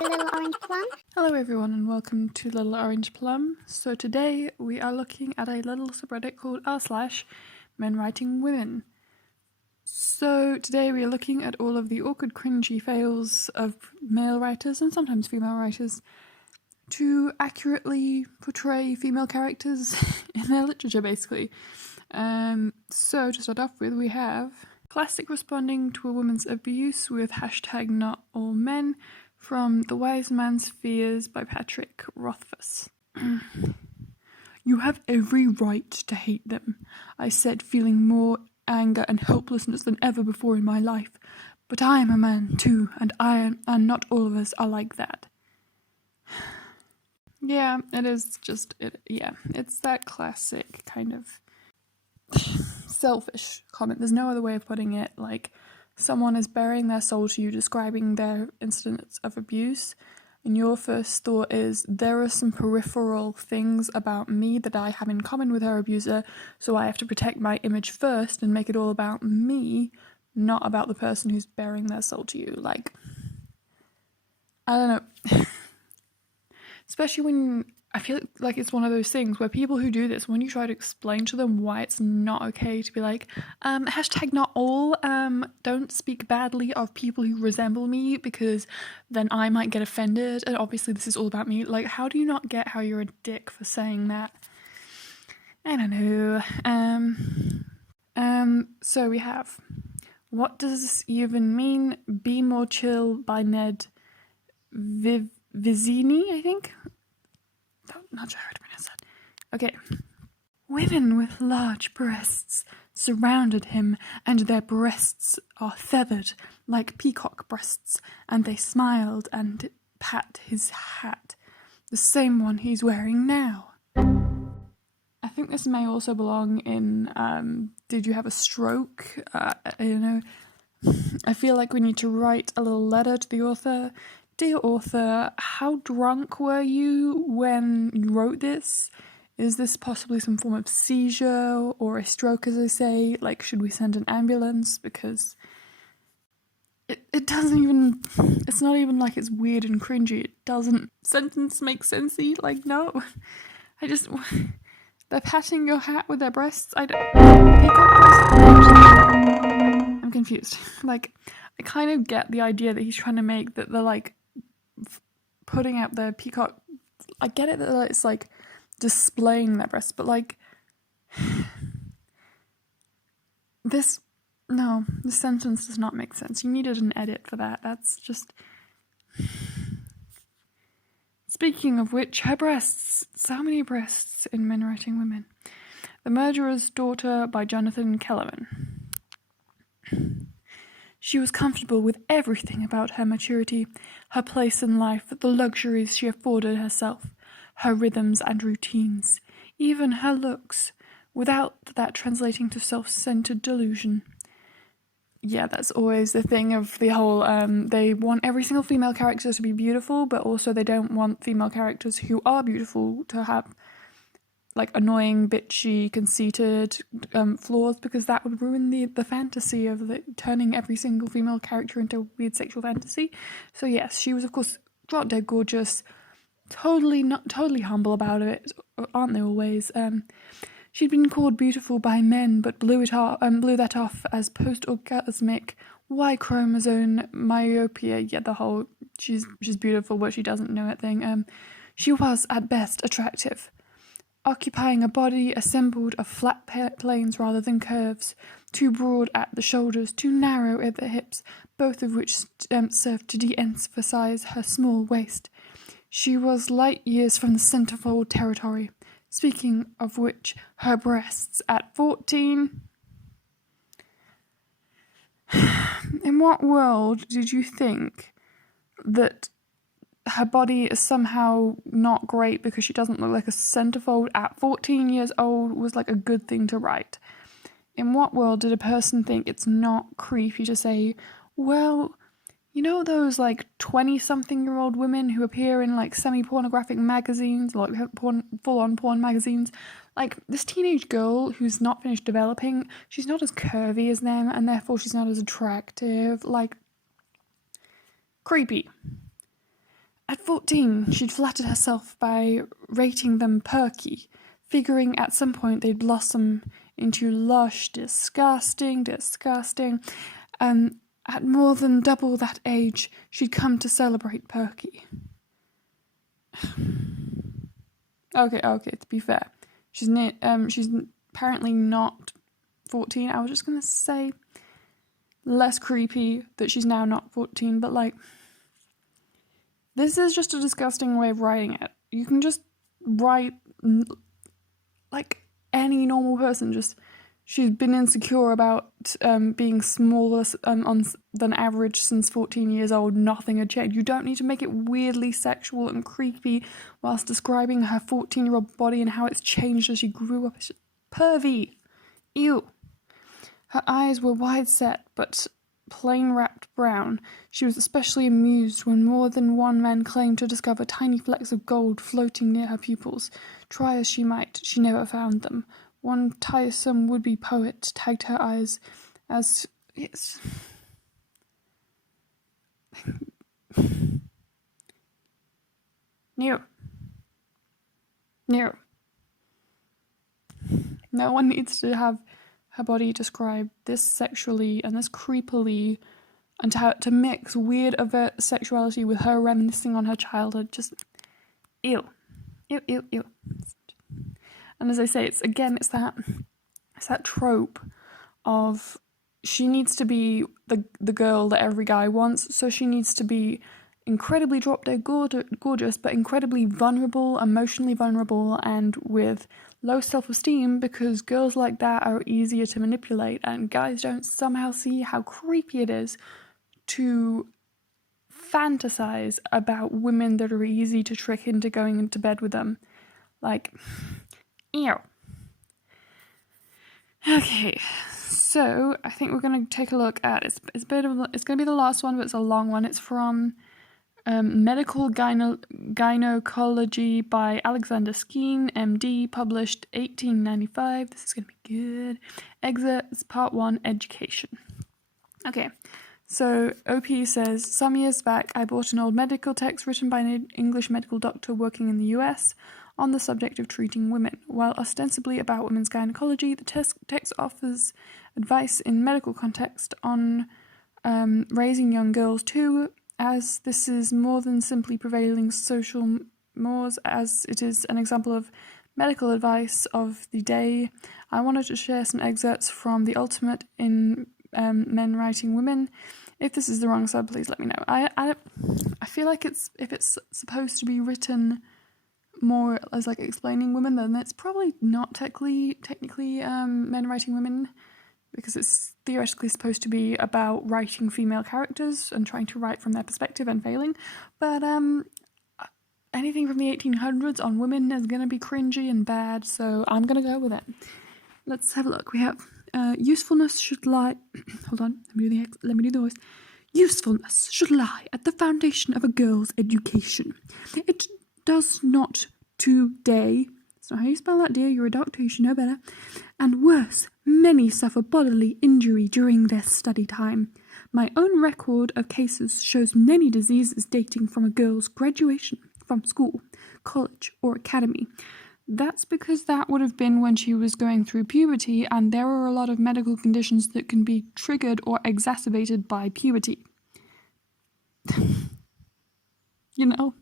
Little Orange Plum. Hello everyone and welcome to Little Orange Plum. So today we are looking at a little subreddit called r/men writing women. So today we are looking at all of the awkward cringy fails of male writers and sometimes female writers to accurately portray female characters in their literature basically. So to start off with we have classic responding to a woman's abuse with #NotAllMen from The Wise Man's Fears by Patrick Rothfuss. You have every right to hate them, I said, feeling more anger and helplessness than ever before in my life. But I am a man too, and not all of us are like that. Yeah, it is just, it's that classic kind of selfish comment. There's no other way of putting it. Like, someone is bearing their soul to you, describing their incidents of abuse, and your first thought is, there are some peripheral things about me that I have in common with her abuser, so I have to protect my image first and make it all about me, not about the person who's bearing their soul to you. Like, I don't know. Especially when I feel like it's one of those things where people who do this, when you try to explain to them why it's not okay to be like, #NotAll, don't speak badly of people who resemble me because then I might get offended, and obviously this is all about me. Like, how do you not get how you're a dick for saying that? I don't know. So we have, What Does This Even Mean? Be More Chill by Ned Vizzini, I think? Not sure how to pronounce that. Okay. Women with large breasts surrounded him, and their breasts are feathered like peacock breasts, and they smiled and pat his hat, the same one he's wearing now. I think this may also belong in Did You Have a Stroke? I feel like we need to write a little letter to the author. Dear author, how drunk were you when you wrote this? Is this possibly some form of seizure or a stroke, as I say? Like, should we send an ambulance? Because it doesn't even, it's not even like it's weird and cringy. It doesn't sentence make sensey. Like, no. They're patting your hat with their breasts. I'm confused. Like, I kind of get the idea that he's trying to make that they're like putting out their peacock. I get it that it's like displaying their breasts, but like this sentence does not make sense. You needed an edit for that. That's just. Speaking of which, her breasts. So many breasts in Men Writing Women. The Murderer's Daughter by Jonathan Kellerman. She was comfortable with everything about her maturity, her place in life, the luxuries she afforded herself, her rhythms and routines, even her looks, without that translating to self-centered delusion. Yeah, that's always the thing of the whole, they want every single female character to be beautiful, but also they don't want female characters who are beautiful to have like annoying, bitchy, conceited flaws, because that would ruin the fantasy of turning every single female character into a weird sexual fantasy. So yes, she was of course drop dead gorgeous, totally humble about it, aren't they always? She'd been called beautiful by men, but blew that off as post-orgasmic Y-chromosome myopia. Yeah, the whole she's beautiful but she doesn't know it thing. She was at best attractive, occupying a body assembled of flat planes rather than curves, too broad at the shoulders, too narrow at the hips, both of which served to de-emphasize her small waist. She was light years from the centerfold territory. Speaking of which, her breasts at 14. In what world did you think that her body is somehow not great because she doesn't look like a centerfold at 14 years old was like a good thing to write? In what world did a person think it's not creepy to say, well, you know those like 20-something-year-old women who appear in like semi-pornographic magazines, like full-on porn magazines? Like, this teenage girl who's not finished developing, she's not as curvy as them, and therefore she's not as attractive. Like, creepy. 14, she'd flattered herself by rating them perky, figuring at some point they'd blossom into lush, disgusting. At more than double that age, she'd come to celebrate perky. Okay, to be fair, she's apparently not 14. I was just gonna say less creepy that she's now not 14, but like, this is just a disgusting way of writing it. You can just write like any normal person, just she's been insecure about being smaller than average since 14 years old. Nothing had changed. You don't need to make it weirdly sexual and creepy whilst describing her 14-year-old body and how it's changed as she grew up. It's just pervy. Ew. Her eyes were wide set, but plain wrapped brown. She was especially amused when more than one man claimed to discover tiny flecks of gold floating near her pupils. Try as she might, she never found them. One tiresome would-be poet tagged her eyes as... Yes. No. No one needs to have her body described this sexually and this creepily, and to mix weird overt sexuality with her reminiscing on her childhood. Just ew. And as I say, it's that trope of she needs to be the girl that every guy wants, so she needs to be incredibly drop-dead gorgeous, but incredibly vulnerable, emotionally vulnerable, and with low self-esteem, because girls like that are easier to manipulate, and guys don't somehow see how creepy it is to fantasize about women that are easy to trick into going into bed with them. Like, ew. Okay, so I think we're going to take a look at it's going to be the last one, but it's a long one. It's from Medical Gynecology by Alexander Skene, MD, published 1895. This is going to be good. Excerpts, Part 1, Education. Okay, so OP says, some years back I bought an old medical text written by an English medical doctor working in the US on the subject of treating women. While ostensibly about women's gynecology, the text offers advice in medical context on raising young girls too, as this is more than simply prevailing social mores, as it is an example of medical advice of the day. I wanted to share some excerpts from The Ultimate in Men Writing Women. If this is the wrong sub, please let me know. I feel like if it's supposed to be written more as like explaining women, then it's probably not technically Men Writing Women, because it's theoretically supposed to be about writing female characters and trying to write from their perspective and failing. But anything from the 1800s on women is going to be cringy and bad, so I'm going to go with it. Let's have a look. We have usefulness should lie... Hold on, let me do the voice. Usefulness should lie at the foundation of a girl's education. It does not today... That's not how you spell that, dear. You're a doctor, you should know better. And worse, many suffer bodily injury during their study time. My own record of cases shows many diseases dating from a girl's graduation from school, college, or academy. That's because that would have been when she was going through puberty, and there are a lot of medical conditions that can be triggered or exacerbated by puberty. You know?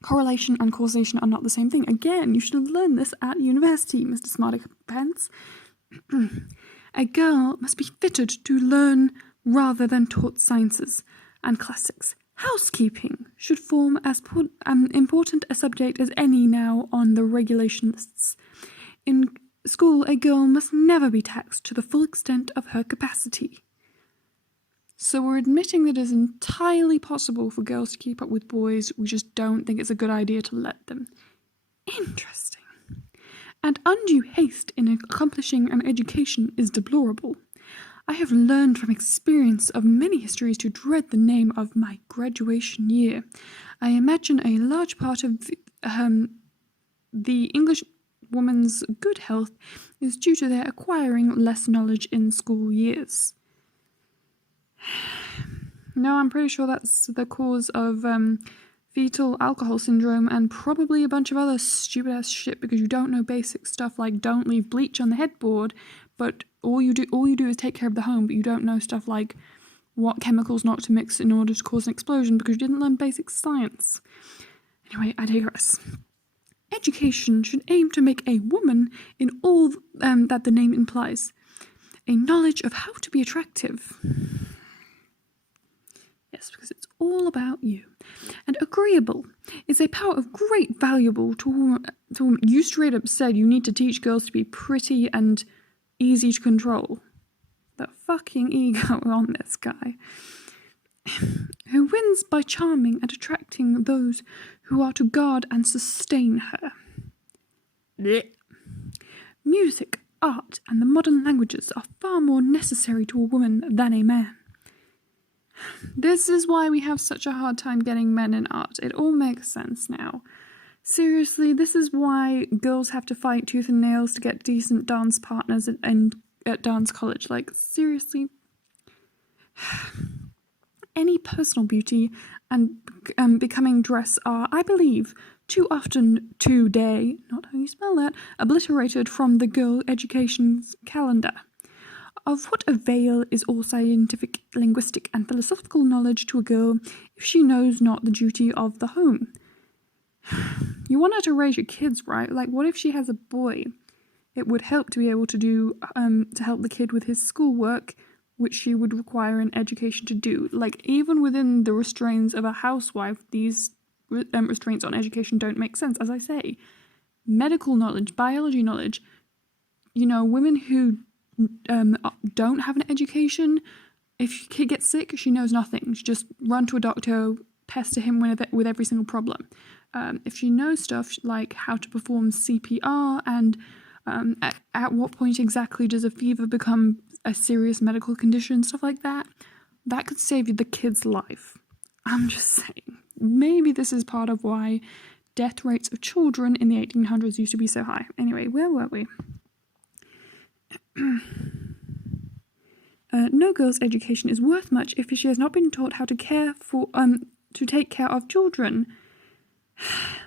Correlation and causation are not the same thing. Again, you should have learned this at university, Mr. Smarty Pants. A girl must be fitted to learn rather than taught sciences and classics. Housekeeping should form as important a subject as any now on the regulation lists. In school, a girl must never be taxed to the full extent of her capacity. So we're admitting that it is entirely possible for girls to keep up with boys. We just don't think it's a good idea to let them. Interesting. And undue haste in accomplishing an education is deplorable. I have learned from experience of many histories to dread the name of my graduation year. I imagine a large part of the English woman's good health is due to their acquiring less knowledge in school years. No, I'm pretty sure that's the cause of fetal alcohol syndrome and probably a bunch of other stupid ass shit, because you don't know basic stuff like don't leave bleach on the headboard, but all you do is take care of the home, but you don't know stuff like what chemicals not to mix in order to cause an explosion because you didn't learn basic science. Anyway, I digress. Education should aim to make a woman in all that the name implies. A knowledge of how to be attractive. Yes, because it's all about you. And agreeable is a power of great valuable to a woman. You straight up said you need to teach girls to be pretty and easy to control. The fucking ego on this guy. Who wins by charming and attracting those who are to guard and sustain her. Blech. Music, art, and the modern languages are far more necessary to a woman than a man. This is why we have such a hard time getting men in art. It all makes sense now. Seriously, this is why girls have to fight tooth and nails to get decent dance partners at dance college. Like, seriously. Any personal beauty and becoming dress are, I believe, too often today, not how you spell that, obliterated from the girl education's calendar. Of what avail is all scientific, linguistic, and philosophical knowledge to a girl if she knows not the duty of the home? You want her to raise your kids, right? Like, what if she has a boy? It would help to be able to do, to help the kid with his schoolwork, which she would require an education to do. Like, even within the restraints of a housewife, these restraints on education don't make sense. As I say, medical knowledge, biology knowledge, women who don't have an education, if your kid gets sick, she knows nothing. She just run to a doctor, pester him with every single problem. If she knows stuff like how to perform CPR and at what point exactly does a fever become a serious medical condition, stuff like that, that could save you the kid's life. I'm just saying. Maybe this is part of why death rates of children in the 1800s used to be so high. Anyway, where were we? No girl's education is worth much if she has not been taught how to take care of children,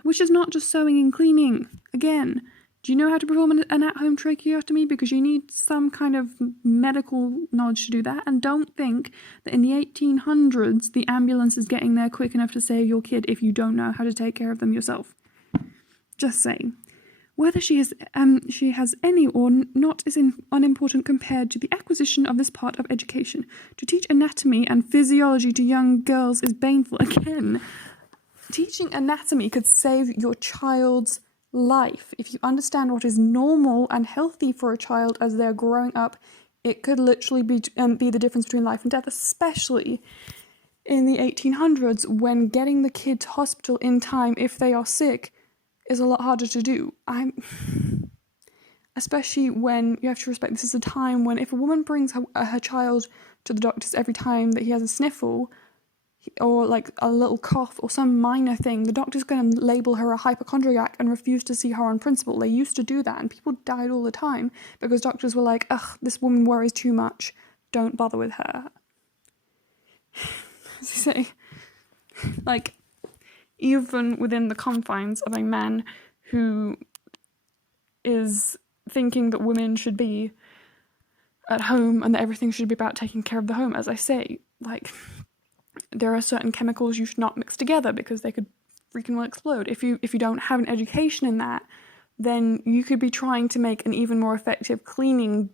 which is not just sewing and cleaning. Again, do you know how to perform an at-home tracheotomy? Because you need some kind of medical knowledge to do that. And don't think that in the 1800s the ambulance is getting there quick enough to save your kid if you don't know how to take care of them yourself. Just saying. Whether she has any or not is unimportant compared to the acquisition of this part of education. To teach anatomy and physiology to young girls is baneful. Again, teaching anatomy could save your child's life. If you understand what is normal and healthy for a child as they're growing up, it could literally be the difference between life and death, especially in the 1800s when getting the kid to hospital in time if they are sick is a lot harder to do. Especially when you have to respect this is a time when if a woman brings her child to the doctors every time that he has a sniffle or like a little cough or some minor thing, the doctor's going to label her a hypochondriac and refuse to see her on principle. They used to do that and people died all the time because doctors were like, ugh, this woman worries too much, don't bother with her. As you say, like, even within the confines of a man who is thinking that women should be at home and that everything should be about taking care of the home, as I say, like, there are certain chemicals you should not mix together because they could freaking well explode. If you don't have an education in that, then you could be trying to make an even more effective cleaning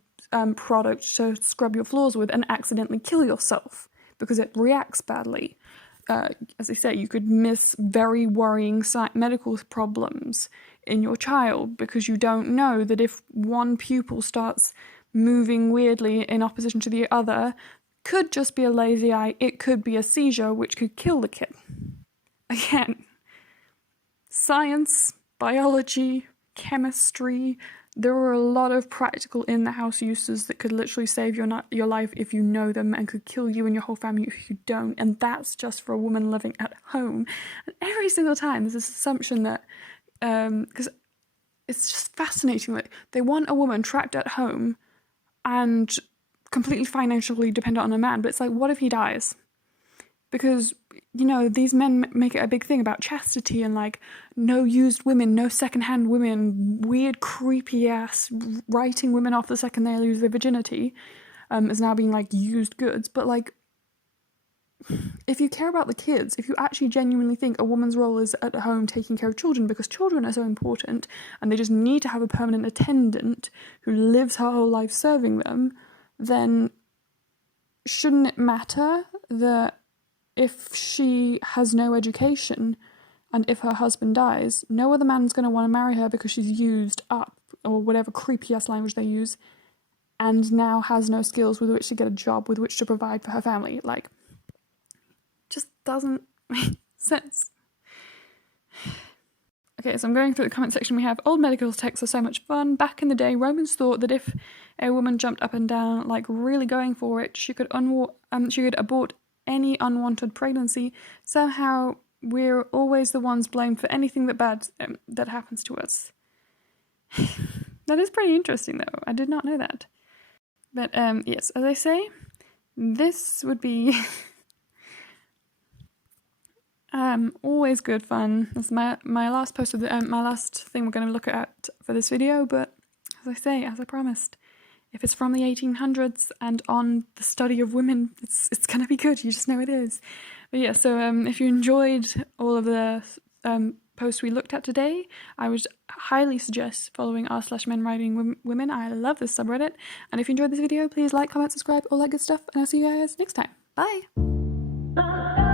product to scrub your floors with and accidentally kill yourself because it reacts badly. As I say, you could miss very worrying medical problems in your child because you don't know that if one pupil starts moving weirdly in opposition to the other, could just be a lazy eye, it could be a seizure which could kill the kid. Again, science, biology, chemistry, there are a lot of practical in-the-house uses that could literally save your life if you know them and could kill you and your whole family if you don't. And that's just for a woman living at home. And every single time there's this assumption that, because it's just fascinating, like they want a woman trapped at home and completely financially dependent on a man. But it's like, what if he dies? because, you know, these men make it a big thing about chastity and like no used women, no secondhand women, weird creepy ass writing women off the second they lose their virginity as now being like used goods. But like, if you care about the kids, if you actually genuinely think a woman's role is at home taking care of children because children are so important and they just need to have a permanent attendant who lives her whole life serving them, then shouldn't it matter that if she has no education and if her husband dies, no other man's going to want to marry her because she's used up, or whatever creepy ass language they use, and now has no skills with which to get a job with which to provide for her family? Like, just doesn't make sense. Okay, so I'm going through the comment section. We have, old medical texts are so much fun. Back in the day, Romans thought that if a woman jumped up and down, like really going for it, she could abort any unwanted pregnancy. Somehow we're always the ones blamed for anything that bad that happens to us. That is pretty interesting, though. I did not know that. But yes, as I say, this would be always good fun. This is my last post of my last thing we're going to look at for this video. But as I say, as I promised, if it's from the 1800s and on the study of women, it's going to be good. You just know it is. But yeah, so if you enjoyed all of the posts we looked at today, I would highly suggest following r/men writing women. I love this subreddit. And if you enjoyed this video, please like, comment, subscribe, all that good stuff. And I'll see you guys next time. Bye!